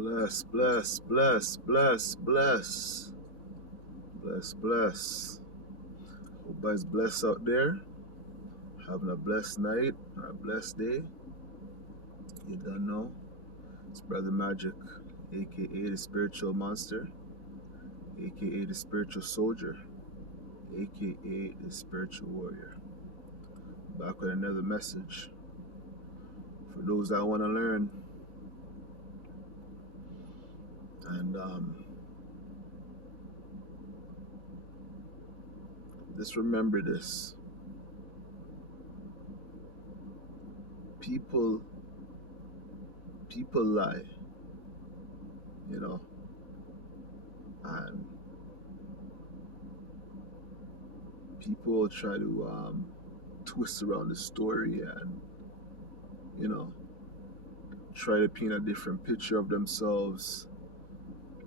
Bless, bless, bless, bless, bless, bless, bless. Hope everybody's blessed out there. Having a blessed night or a blessed day. You don't know. It's Brother Magic, aka the Spiritual Monster, aka the Spiritual Soldier, aka the Spiritual Warrior. Back with another message for those that want to learn. And just remember this. People lie, and people try to twist around the story and try to paint a different picture of themselves,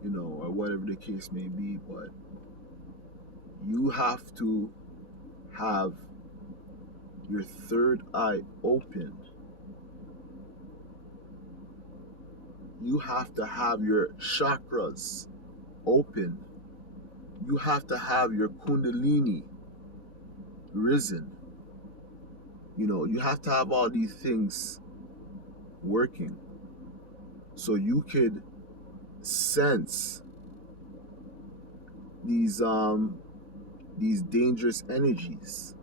or whatever the case may be. But you have to have your third eye open. You have to have your chakras open. You have to have your kundalini risen. You have to have all these things working so you could sense these dangerous energies.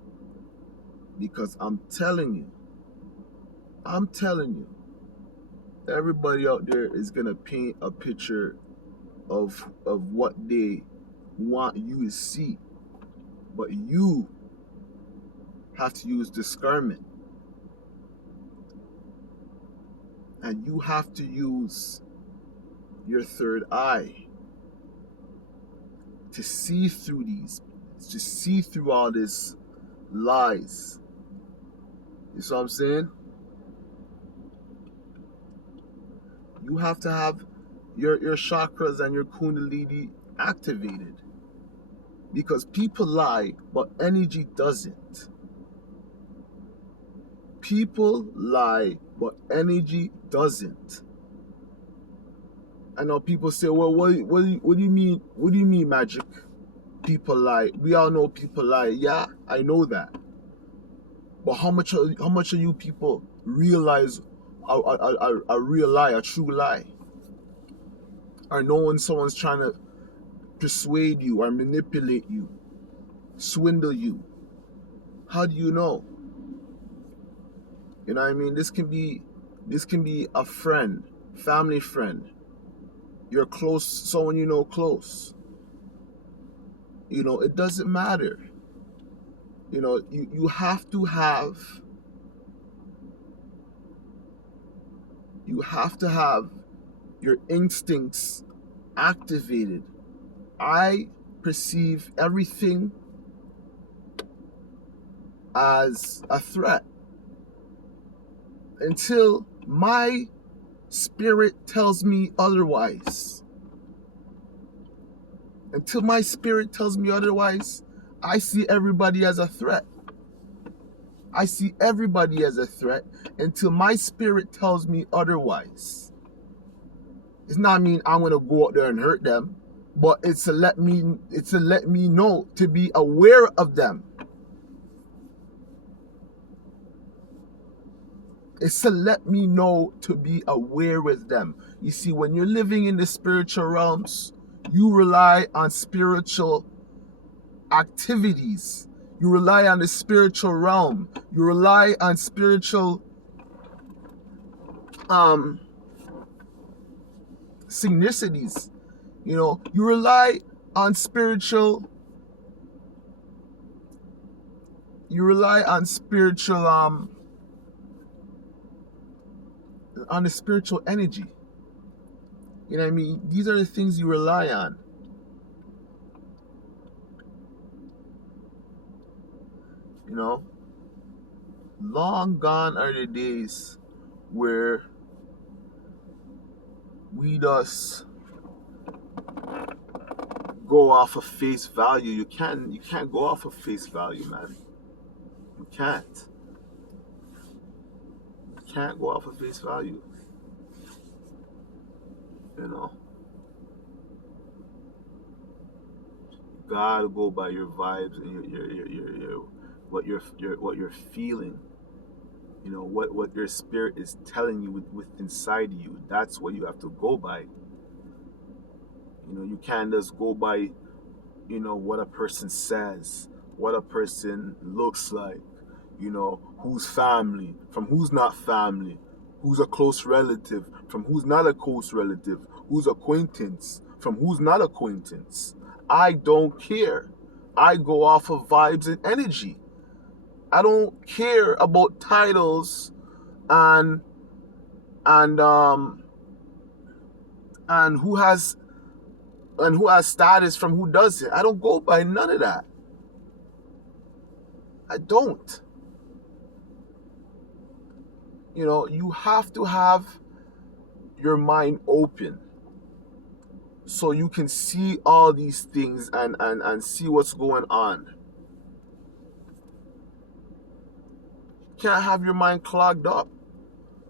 Because I'm telling you, everybody out there is gonna paint a picture of what they want you to see, but you have to use discernment, and you have to use your third eye to see through all this lies. You see what I'm saying? You have to have your chakras and your kundalini activated, because people lie, but energy doesn't. People lie, but energy doesn't. I know people say, "Well, what do you mean? What do you mean, Magic? People lie." We all know people lie. Yeah, I know that. But how much of you people realize a real lie, a true lie? Or know when someone's trying to persuade you or manipulate you, swindle you? How do you know? You know what I mean? This can be a friend, family friend, you're close, someone you know close. It doesn't matter. You have to have your instincts activated. I perceive everything as a threat until my spirit tells me otherwise. Until my spirit tells me otherwise, I see everybody as a threat. I see everybody as a threat until my spirit tells me otherwise. It's not mean I'm gonna go out there and hurt them, but it's to let me know, to be aware of them. It's to let me know to be aware with them. You see, when you're living in the spiritual realms, you rely on spiritual activities. You rely on the spiritual realm. You rely on spiritual synchronicities. You rely on spiritual on the spiritual energy. You know what I mean? These are the things you rely on. Long gone are the days where we just go off of face value. You can't go off of face value, man. You can't. You can't go off of face value. You know, you gotta go by your vibes and your what you're feeling. You know what your spirit is telling you with inside you. That's what you have to go by. You know, you can't just go by, you know, what a person says, what a person looks like, you know, who's family from who's not family, who's a close relative from who's not a close relative, who's acquaintance from who's not acquaintance. I don't care. I go off of vibes and energy. I don't care about titles and and um and who has status from who doesn't. I don't go by none of that. I don't. You know, you have to have your mind open so you can see all these things and see what's going on. You can't have your mind clogged up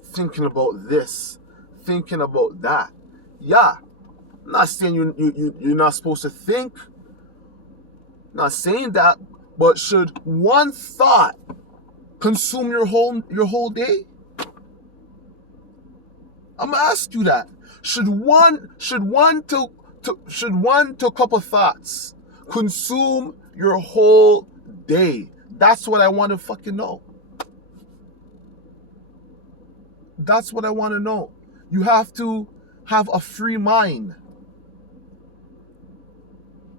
thinking about this, thinking about that. Yeah, I'm not saying you're not supposed to think. I'm not saying that, but should one thought consume your whole day? I'm gonna ask you that. Should one to couple thoughts consume your whole day? That's what I want to fucking know. That's what I want to know. You have to have a free mind.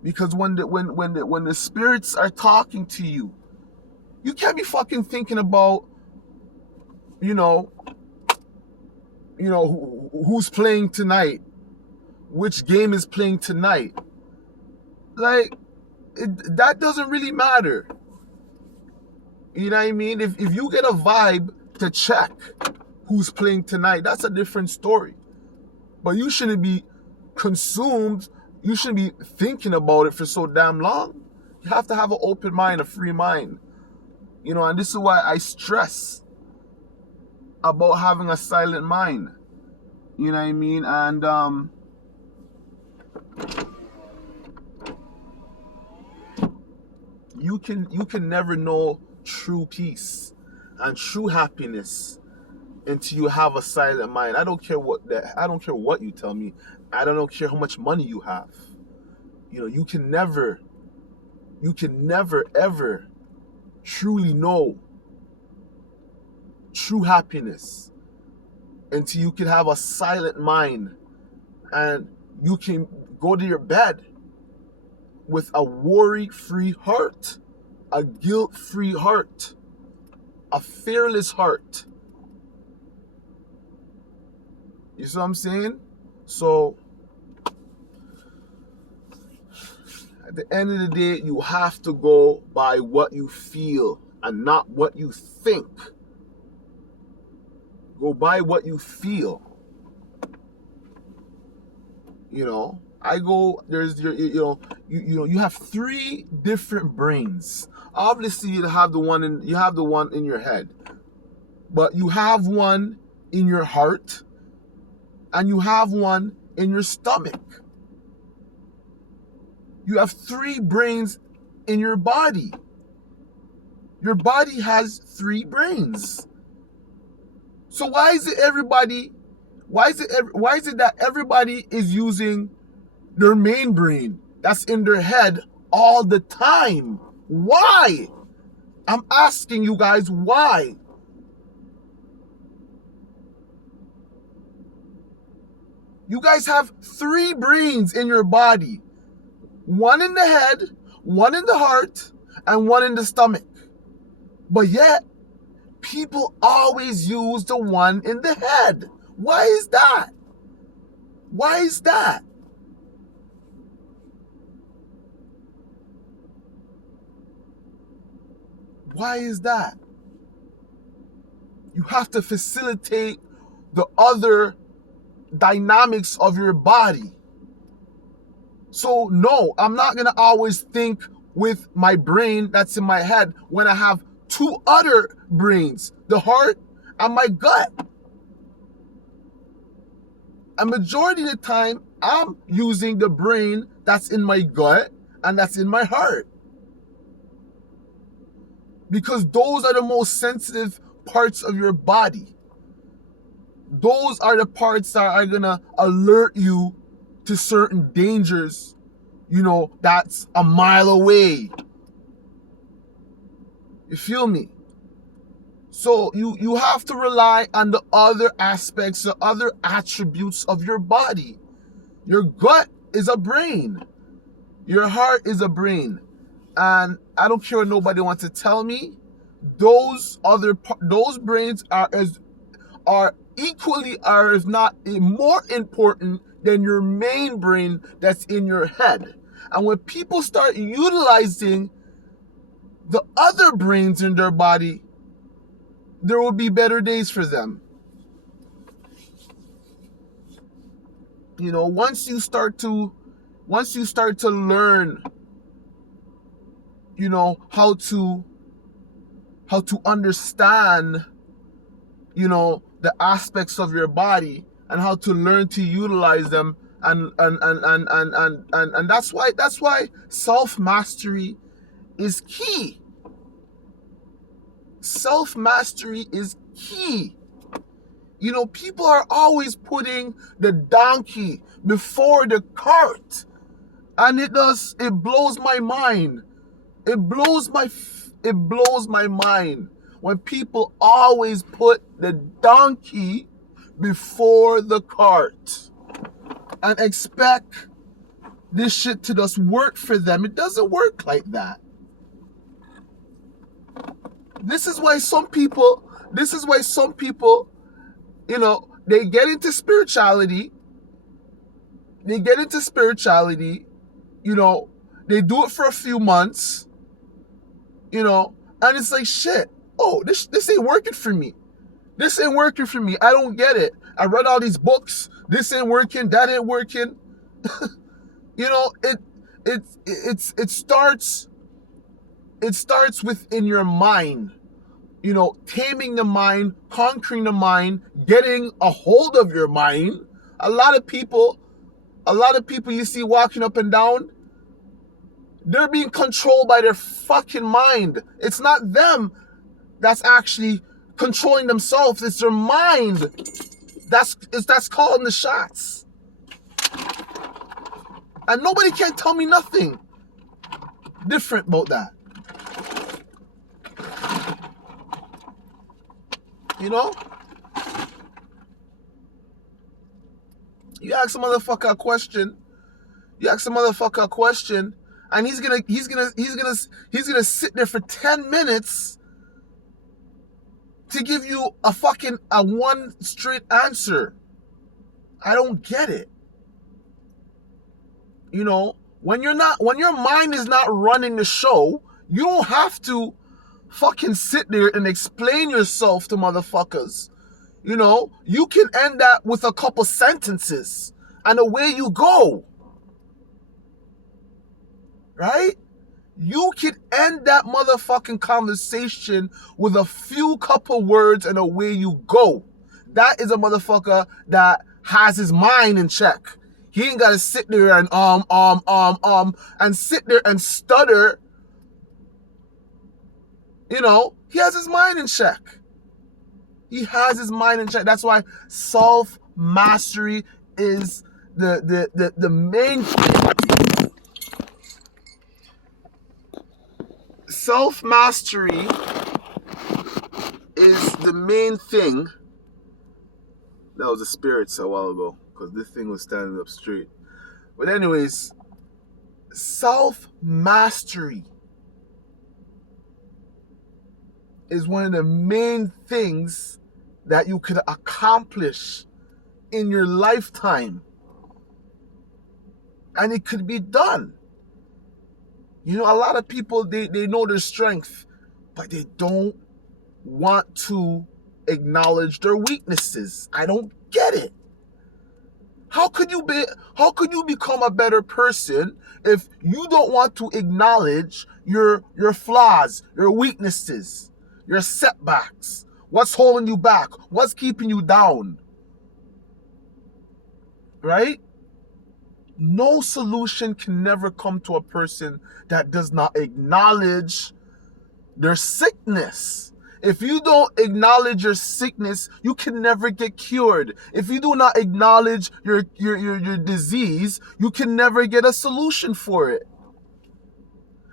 Because when the spirits are talking to you, you can't be fucking thinking about, you know, who's playing tonight, which game is playing tonight. Like, that doesn't really matter. You know what I mean? If you get a vibe to check who's playing tonight, that's a different story. But you shouldn't be consumed. You shouldn't be thinking about it for so damn long. You have to have an open mind, a free mind. You know, and this is why I stress about having a silent mind. You know what I mean? And you can never know true peace and true happiness until you have a silent mind. I don't care what you tell me. I don't care how much money you have. You know, you can never ever truly know true happiness until you can have a silent mind and you can go to your bed with a worry-free heart, a guilt-free heart, a fearless heart. You see what I'm saying? So, at the end of the day, you have to go by what you feel and not what you think. Go by what you feel. You know, you have three different brains. Obviously, you have the one in your head, but you have one in your heart, and you have one in your stomach. You have three brains in your body. Your body has three brains. So why is it that everybody is using their main brain that's in their head all the time? Why? I'm asking you guys, why? You guys have three brains in your body. One in the head, one in the heart, and one in the stomach. But yet, people always use the one in the head. Why is that? Why is that? Why is that? You have to facilitate the other dynamics of your body. So no, I'm not going to always think with my brain that's in my head when I have two other brains, the heart and my gut. A majority of the time, I'm using the brain that's in my gut and that's in my heart. Because those are the most sensitive parts of your body. Those are the parts that are going to alert you to certain dangers, that's a mile away. You feel me? So you have to rely on the other aspects, the other attributes of your body. Your gut is a brain. Your heart is a brain. And I don't care what nobody wants to tell me. Those brains are equally, or if not more important than your main brain that's in your head. And when people start utilizing the other brains in their body, there will be better days for them. Once you start to learn, how to understand, the aspects of your body and how to learn to utilize them, and that's why self-mastery is key. Self-mastery is key. People are always putting the donkey before the cart. And it blows my mind. It blows my mind when people always put the donkey before the cart and expect this shit to just work for them. It doesn't work like that. This is why some people, they get into spirituality. They do it for a few months, and it's like, shit, oh, this ain't working for me. I don't get it. I read all these books. This ain't working, that ain't working. It starts within your mind. Taming the mind, conquering the mind, getting a hold of your mind. A lot of people you see walking up and down, they're being controlled by their fucking mind. It's not them that's actually controlling themselves. It's their mind that's calling the shots. And nobody can tell me nothing different about that. You ask a motherfucker a question, and he's gonna sit there for 10 minutes to give you a one straight answer. I don't get it. When your mind is not running the show, you don't have to fucking sit there and explain yourself to motherfuckers. You can end that with a couple sentences and away you go. Right? You can end that motherfucking conversation with a few couple words and away you go. That is a motherfucker that has his mind in check. He ain't gotta sit there and and sit there and stutter. He has his mind in check. That's why self-mastery is the main thing. Self-mastery is the main thing. That was a spirit a while ago, because this thing was standing up straight. But anyways, self-mastery is one of the main things that you could accomplish in your lifetime. And it could be done. A lot of people, they know their strength, but they don't want to acknowledge their weaknesses. I don't get it. How could you become a better person if you don't want to acknowledge your flaws, your weaknesses, your setbacks? What's holding you back? What's keeping you down? right? No solution can never come to a person that does not acknowledge their sickness. If you don't acknowledge your sickness, you can never get cured. If you do not acknowledge your disease, you can never get a solution for it.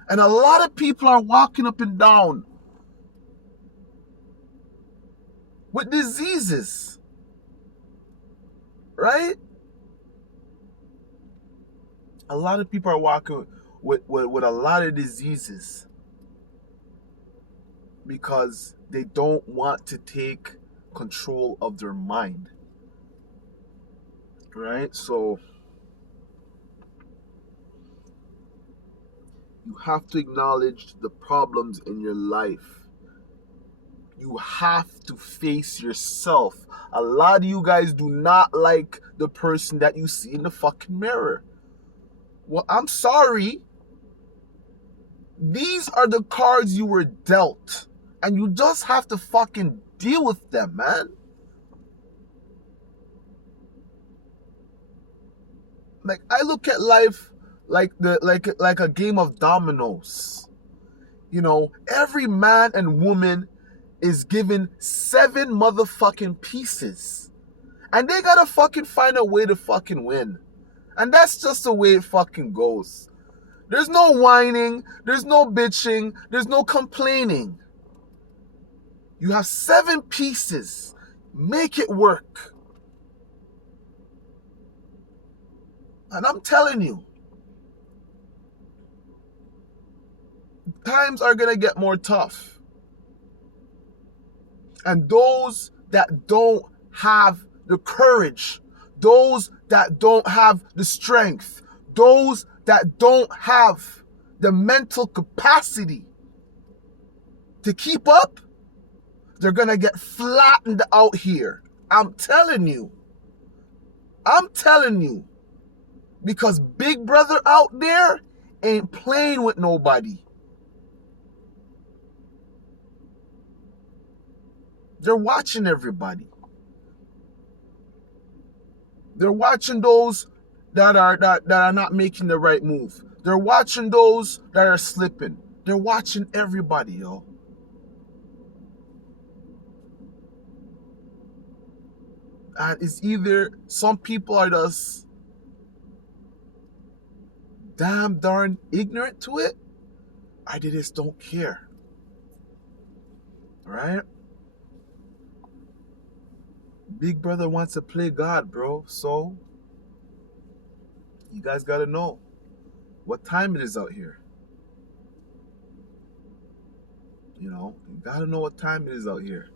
And a lot of people are walking up and down with diseases, right? A lot of people are walking with a lot of diseases because they don't want to take control of their mind, right? So you have to acknowledge the problems in your life. You have to face yourself. A lot of you guys do not like the person that you see in the fucking mirror. Well, I'm sorry. These are the cards you were dealt. And you just have to fucking deal with them, man. Like, I look at life like a game of dominoes. You know, every man and woman is given 7 motherfucking pieces. And they gotta fucking find a way to fucking win. And that's just the way it fucking goes. There's no whining, there's no bitching, there's no complaining. You have 7 pieces. Make it work. And I'm telling you, times are gonna get more tough. And those that don't have the courage, those that don't have the strength, those that don't have the mental capacity to keep up, they're gonna get flattened out here. I'm telling you. Because Big Brother out there ain't playing with nobody. They're watching everybody. They're watching those that are not making the right move. They're watching those that are slipping. They're watching everybody, yo. And it's either some people are just damn darn ignorant to it, or they just don't care. Right? Big Brother wants to play God, bro. So you guys gotta know what time it is out here. You know, you gotta know what time it is out here.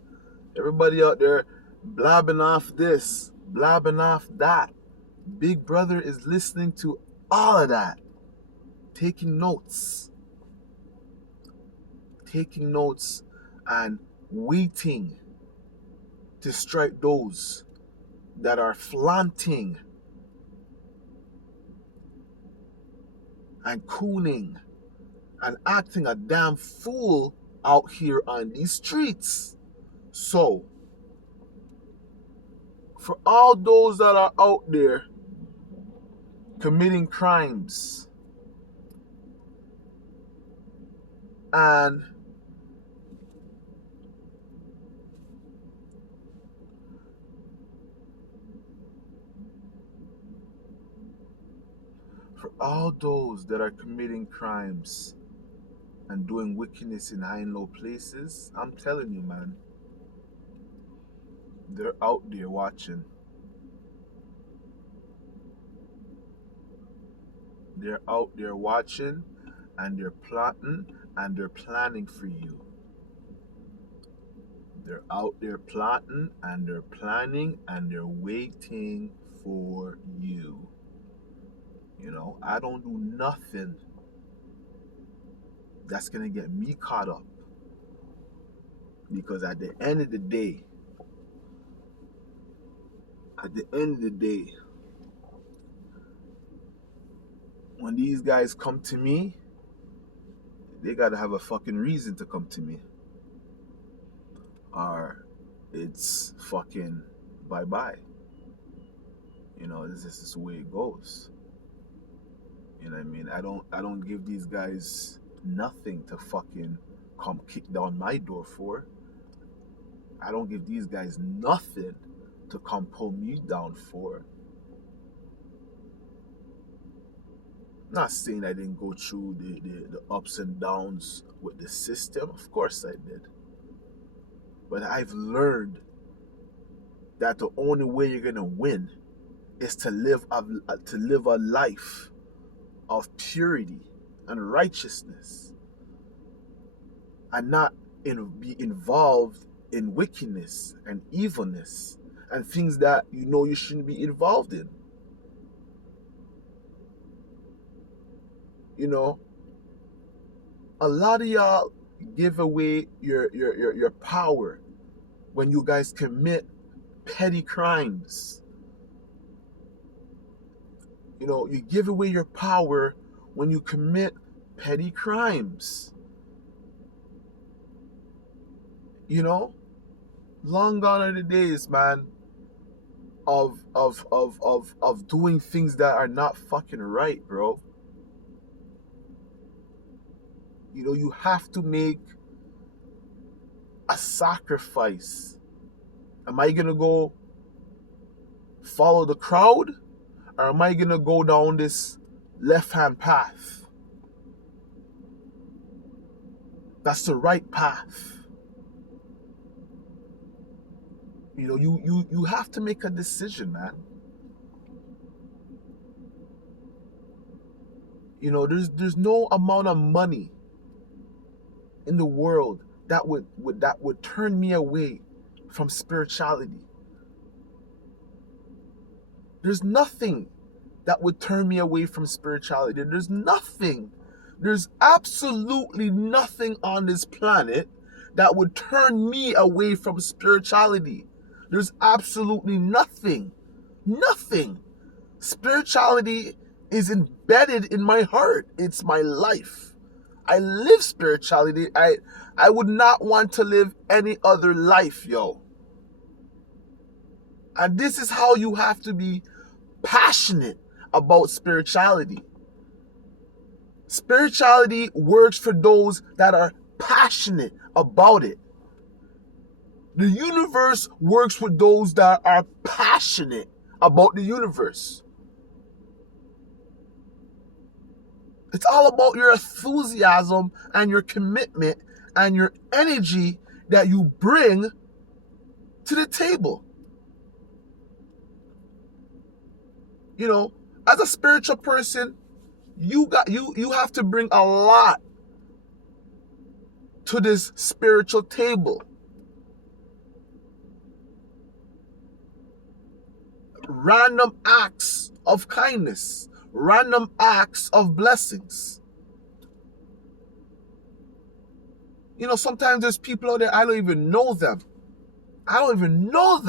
Everybody out there blabbing off this, blabbing off that. Big Brother is listening to all of that. Taking notes and waiting to strike those that are flaunting and cooning and acting a damn fool out here on these streets. So, for all those that are out there committing crimes and doing wickedness in high and low places, I'm telling you, man, they're out there watching. They're out there watching, and they're plotting, and they're planning for you. They're out there plotting, and they're planning, and they're waiting for you. You know, I don't do nothing that's gonna get me caught up. Because at the end of the day, when these guys come to me, they gotta have a fucking reason to come to me. Or it's fucking bye-bye. You know, this is the way it goes. You know what I mean? I don't give these guys nothing to fucking come kick down my door for. I don't give these guys nothing to come pull me down for. I'm not saying I didn't go through the ups and downs with the system. Of course I did. But I've learned that the only way you're gonna win is to live a life of purity and righteousness, and not be involved in wickedness and evilness and things that you know you shouldn't be involved in. You know, a lot of y'all give away your power when you guys commit petty crimes. You know, you give away your power when you commit petty crimes. You know, long gone are the days, man, of doing things that are not fucking right, bro. You know, you have to make a sacrifice. Am I gonna go follow the crowd, or am I gonna go down this left-hand path? That's the right path. You know, you have to make a decision, man. You know, there's no amount of money in the world that would turn me away from spirituality. There's nothing that would turn me away from spirituality. There's nothing. There's absolutely nothing on this planet that would turn me away from spirituality. There's absolutely nothing. Nothing. Spirituality is embedded in my heart. It's my life. I live spirituality. I would not want to live any other life, yo. And this is how you have to be passionate about spirituality. Spirituality works for those that are passionate about it. The universe works with those that are passionate about the universe. It's all about your enthusiasm and your commitment and your energy that you bring to the table. You know, as a spiritual person, you have to bring a lot to this spiritual table. Random acts of kindness, random acts of blessings. You know, sometimes there's people out there, I don't even know them. I don't even know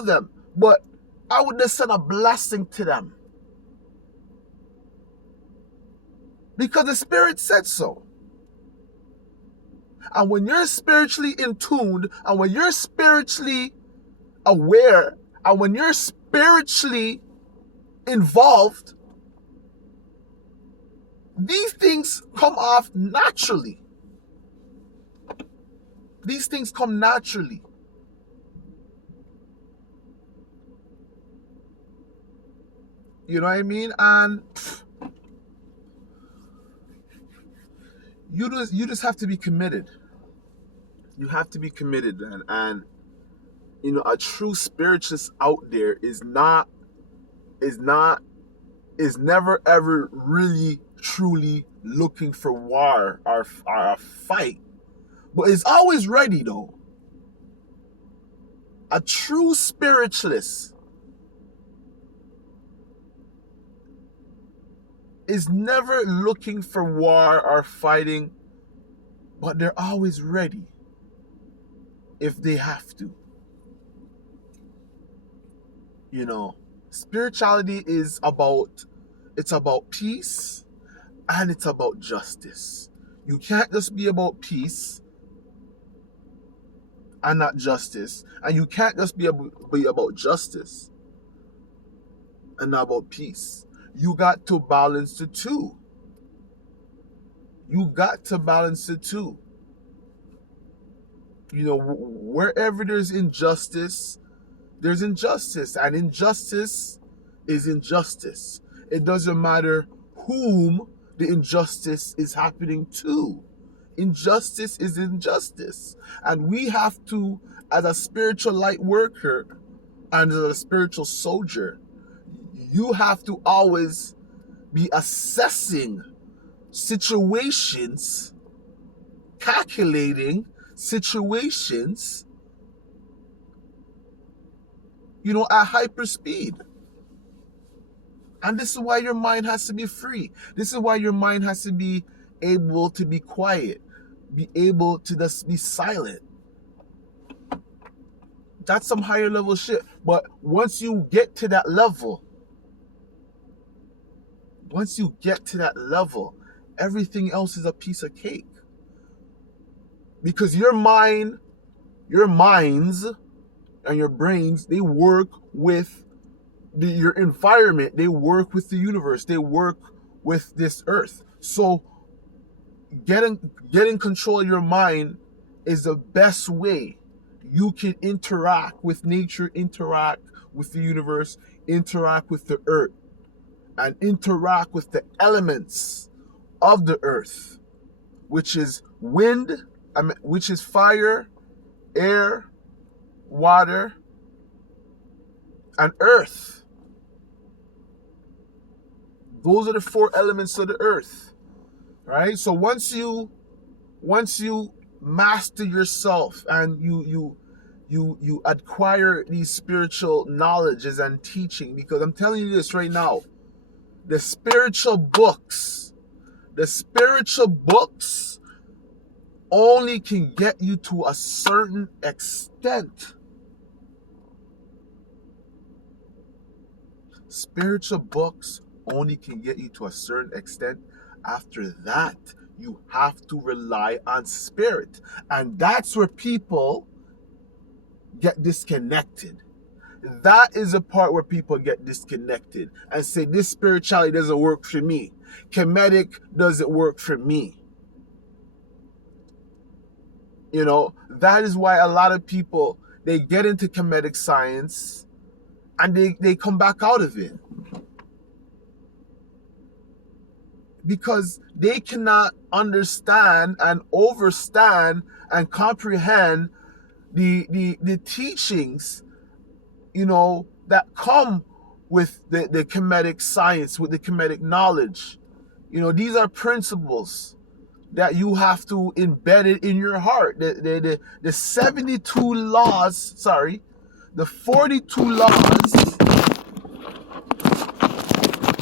them. But I would just send a blessing to them. Because the Spirit said so. And when you're spiritually in tune, and when you're spiritually aware, and when you're spiritually involved, these things come off naturally. These things come naturally. You know what I mean? And you just have to be committed. You have to be committed, man. And you know, a true spiritualist out there is never ever really truly looking for war or a fight, but is always ready though. A true spiritualist is never looking for war or fighting, but they're always ready if they have to. You know, spirituality is about peace and it's about justice. You can't just be about peace and not justice. And you can't just be about justice and not about peace. You got to balance the two. You got to balance the two. You know, wherever there's injustice, there's injustice. And injustice is injustice. It doesn't matter whom the injustice is happening to. Injustice is injustice. And we have to, as a spiritual light worker and as a spiritual soldier, you have to always be assessing situations, calculating situations, at hyper speed. And this is why your mind has to be free. This is why your mind has to be able to be quiet, be able to just be silent. That's some higher level shit. But once you get to that level, everything else is a piece of cake. Because your minds, and your brains, they work with your environment. They work with the universe. They work with this earth. So getting control of your mind is the best way you can interact with nature, interact with the universe, interact with the earth, and interact with the elements of the earth, which is which is fire, air, water, and earth. Those are the 4 elements of the earth, right? So once you master yourself and you acquire these spiritual knowledges and teaching, because I'm telling you this right now, the spiritual books only can get you to a certain extent. Spiritual books only can get you to a certain extent. After that, you have to rely on spirit. And that's where people get disconnected. That is the part where people get disconnected and say, this spirituality doesn't work for me. Kemetic doesn't work for me. That is why a lot of people, they get into Kemetic science and they come back out of it. Because they cannot understand and overstand and comprehend the teachings, that come with the Kemetic science, with the Kemetic knowledge. These are principles that you have to embed it in your heart. The 42 laws, the 42 laws